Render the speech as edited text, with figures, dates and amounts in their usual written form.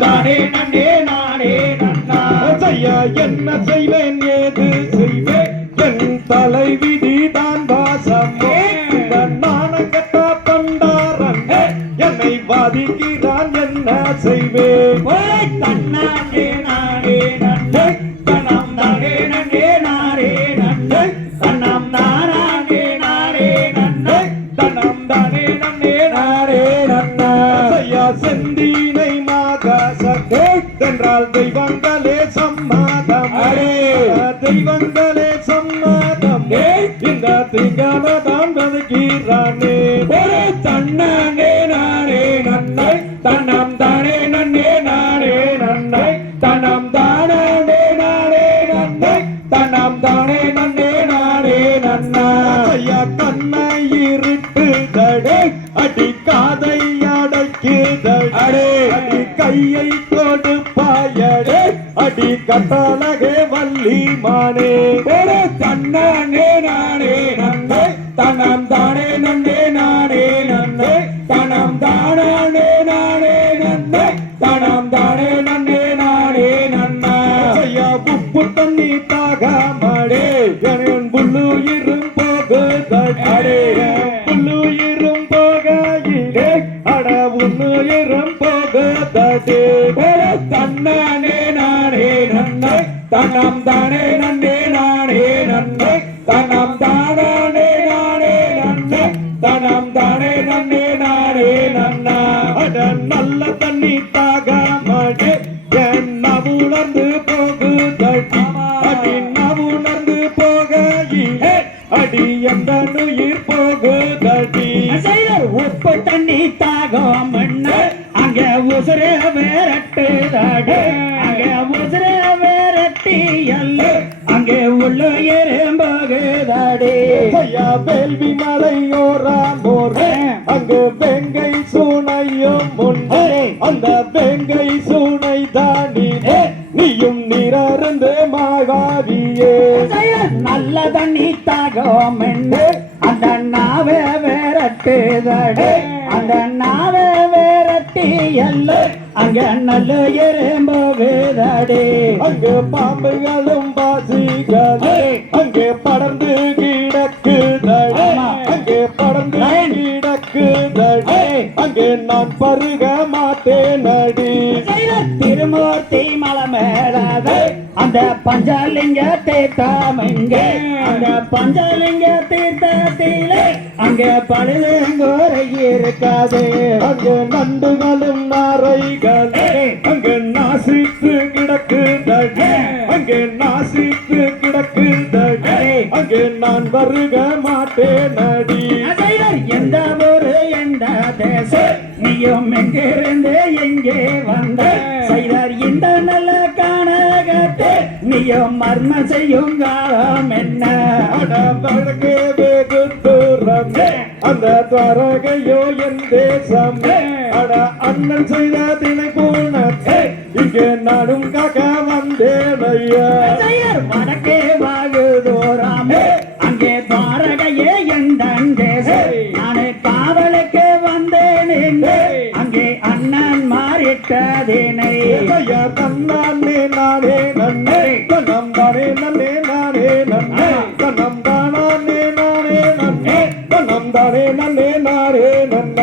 நானே நன்னே நானே நன்னா செய்ய என்ன செய்வேன் ஏது செய்வேன் என் தலை விதி தான் வாசமே நாணங்கட்ட பண்டாரன் என்னை வாதிக்கிறான் என்ன செய்வேன் தன்னானே நானே நன்னே தனம் நானே நன்னே நானே நன்னே தனம் நானே நானே நன்னே தனம் தானே நன்னே நானே நன்னா செய்ய செந்தீனை என்றால் தெய்வங்களே சம்மாதம் தெய்வங்களே சம்மாதம் இந்த திங்கதான் வதக்கிறானே தன்னானே நானே நன்னை தனம் தானே நன்னே நானே நன்னை தனம் தானே நானே நன்னை தனம் தானே நன்னே நானே நன்னா ஐயா கண்ணை இருட்டு தடே அடி காதை அடைக்கு தடே அடி கையை கொடுப்பாயடே அடி கட்டழகே வள்ளி மானே தன்னானே நானே நன்னை தனம் தானே நன்னே நானே நன்னை தனம் தானே நானே நன்னை தனம் தானே நன்னே நானே நன்னா ஐயா உப்பு தண்ணி தாகமாடே என் புல்லுயிரும் போகுதடே புல்லுயிரும் போகையிலே அட உன்னுயிரும் போகுதடே தன்னானே நானே நன்னை தனம் தானே நன்னே நானே நன்னை தனம் தானே நானே நன்னை தனம் தானே நன்னே நானே நன்னா அட நல்ல தண்ணி தாகமாடே என்ன உணர்ந்து போகுதடி அடி நவுணர்ந்து போகையிலே அடி எந்த உயிர் போகுதடி உப்பு தண்ணி தாகம் அங்க உசுரே வேரட்டுதாடு அங்க உசுரே வேரட்டி அல்ல அங்கே உள்ள எறும்போகுதாடு ஐயா வேள்வி மலையோராம் போரே அங்கு வெங்கை சூனையும் முன்னே அந்த வெங்கை சூனை தானினே நீயும் நிறந்து மாகாவியே நல்ல தண்ணி தாகம் அந்த நாவே வேரட்டுதாடு அந்த நாவே வேரட்டி அல்ல அங்க நல்ல எறும்போகுதாடு அங்கு பாம்புகளும் பாசிகளே அங்கே படர்ந்து கிடக்குதடே அங்கே படர்ந்து கிடக்குதடே அங்கே நான் பருக மாட்டேன் அடி திருமூர்த்தி மலை மேலாத அந்த பஞ்சலிங்க தீர்த்தம் இங்கே அந்த பஞ்சலிங்க தீர்த்தத்திலே அங்கே பழுதுங்கோரை இருக்காது அங்கே நண்டுகளும் நாரைகளே அங்கே நாசித்து கிடக்குதடே அங்கே நாசித்து கிடக்குதடே அங்கே நான் வருக மாட்டேன் அடி எந்த ஊரு எந்த தேசம் நீயும் எங்கிருந்து எங்கே வந்த செய்தார் இந்த நல்ல காணகத்தை நீயும் மர்ம செய்யும் காலம் என்ன வழக்கு வெகு தூரமே அந்த துவரகையோ என் தேசமே அட அண்ணன் செய்த தினை பூனத்தை இங்கே நாடும் காக்க வந்தேன் ஐயா வடக்கே வாகு தூரமே அங்கே துவரகையே எந்த தேசம் நானே காவலுக்கு வந்தேன் அங்கே அண்ணன் மாறிட்டதேனை தன்னானே நானே நன்னே தனம் தானே நன்னே நானே நன்னே தனம் தானே நானே நன்னே தனம் தானே நன்னே நானே நன்னே